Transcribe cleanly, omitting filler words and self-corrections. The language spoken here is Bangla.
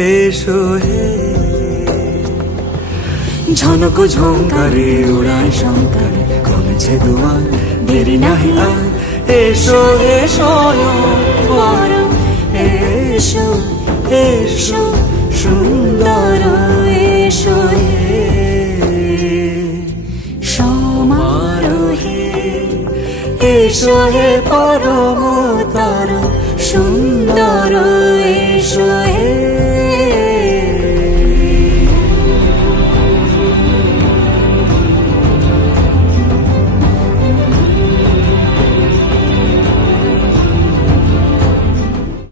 এসো হে ঝনক ঝঙ্কারে উড়ায় শঙ্কারে খুলেছে দুয়ার দেরি নাহি আর এসো এসো পরম এসো এসো সুন্দর এসো হে সমারোহে এসো হে পরমতর সুন্দর এসো